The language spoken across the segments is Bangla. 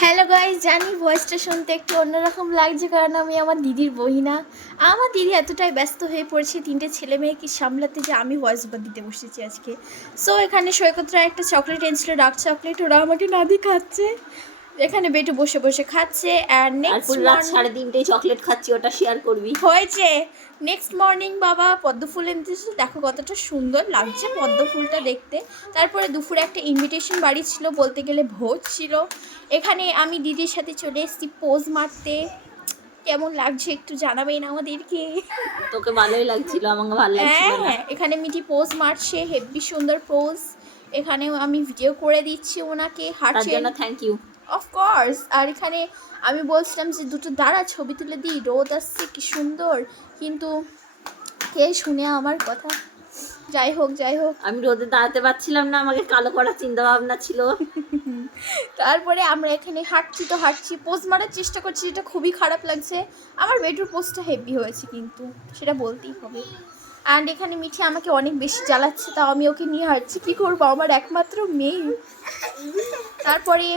হ্যালো গাইস, জানি ভয়েসটা শুনতে একটু অন্যরকম লাগছে কারণ আমি আমার দিদির বহিনা। আমার দিদি এতটাই ব্যস্ত হয়ে পড়েছে তিনটে ছেলে মেয়েকে সামলাতে যে আমি ভয়েস ওভার দিতে বসেছি আজকে। সো এখানে সৈকতরা একটা চকলেট এনেছিল, ডার্ক চকলেট, ওরা আমাকে না দিয়ে খাচ্ছে। এখানে বেটু বসে বসে খাচ্ছে। আর নেক্সট রাত 3:30 চকলেট খাচ্ছি, ওটা শেয়ার করবি। হয়েছে। নেক্সট মর্নিং বাবা পদ্ম ফুল এনেছে, দেখো কতটা সুন্দর লাগছে পদ্ম ফুলটা দেখতে। তারপরে দুপুরে একটা ইনভিটেশন বাড়ি ছিল, বলতে গেলে ভোজ ছিল। এখানে আমি দিদির সাথে চলে এসেছি পোজ মারতে। কেমন লাগছে একটু জানাবেন আমাদেরকে। তোকে ভালোই লাগছিল, আমাকে ভালো লাগছিল না। হ্যাঁ, এখানে মিটি পোজ মারছে, হেভি সুন্দর পোজ। এখানেও আমি ভিডিও করে দিচ্ছি ওনাকে, তার হাঁটছে। জন্য থ্যাংক ইউ। অফকোর্স। আর এখানে আমি বলছিলাম যে দুটো দাঁড়া ছবি তুলে দিই, রোদ আসছে কি সুন্দর, কিন্তু কে শুনে আমার কথা। যাই হোক আমি রোদে দাঁড়াতে পারছিলাম না, আমাকে কালো করার চিন্তা ভাবনা ছিল। তারপরে আমরা এখানে হাঁটছি পোজ মারার চেষ্টা করছি, যেটা খুবই খারাপ লাগছে। আমার বেডরুম পোজটা হেভি হয়েছে কিন্তু, সেটা বলতেই হবে। অ্যান্ড এখানে মিঠি আমাকে অনেক বেশি জ্বালাচ্ছে, তাও আমি ওকে নিয়ে হাঁটছি, কী করবো, আমার একমাত্র মেয়ে। তারপরে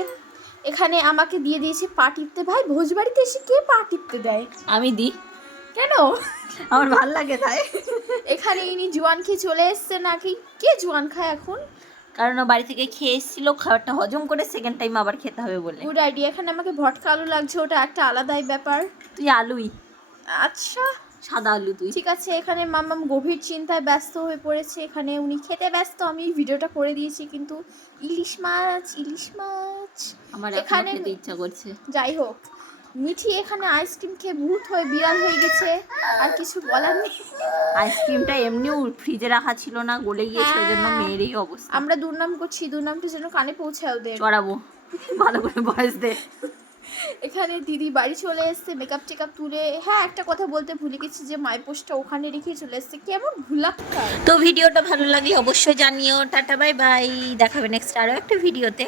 এখানে আমাকে দিয়ে দিয়েছে পা টিপতে। ভাই, ভোজ বাড়িতে এসে কে পা টিপতে দেয়? আমি দিই, কেন? আমার ভাল লাগে তাই। এখানে ইনি জোয়ান খেয়ে চলে এসছে নাকি? কে জোয়ান খায় এখন? কারণ ও বাড়ি থেকে খেয়ে এসেছিল, খাবারটা হজম করে সেকেন্ড টাইম আবার খেতে হবে বলে। Good idea. এখানে আমাকে ভটকা আলু লাগছে, ওটা একটা আলাদাই ব্যাপার। তুই আলুই, আচ্ছা সাদা আলু তুই। ঠিক আছে। এখানে মাম্মাম গভীর চিন্তায় ব্যস্ত হয়ে পড়েছে, এখানে উনি খেতে ব্যস্ত, আমি ভিডিওটা করে দিয়েছি কিন্তু। ইলিশ মাছ আমার এখানে এখানে খেতে ইচ্ছা করছে। যাই হোক, মিঠি এখানে আইসক্রিম খেয়ে ভূত হয়ে বিড়াল হয়ে গেছে, আর কিছু বলার নেই। আইসক্রিমটা এমনিও ফ্রিজে রাখা ছিল না, গলে গিয়েছে, ওই জন্য মেয়ের এই অবস্থা। আমরা দুর্নাম করছি, দুর্নামটা যেন কানে পৌঁছায় ওদের। চড়াবো, ভালো করে বয়স দে। এখানে দিদি বাড়ি চলে এসছে মেকআপ টেকআপ তুলে। হ্যাঁ, একটা কথা বলতে ভুলে গেছি যে মাইপোস্টটা ওখানে রেখে চলে এসছে, কেমন ভুলাক্কা। তো ভিডিওটা ভালো লাগলে অবশ্যই জানিও। টাটা বাই বাই, দেখাবে নেক্সট আরও একটা ভিডিওতে।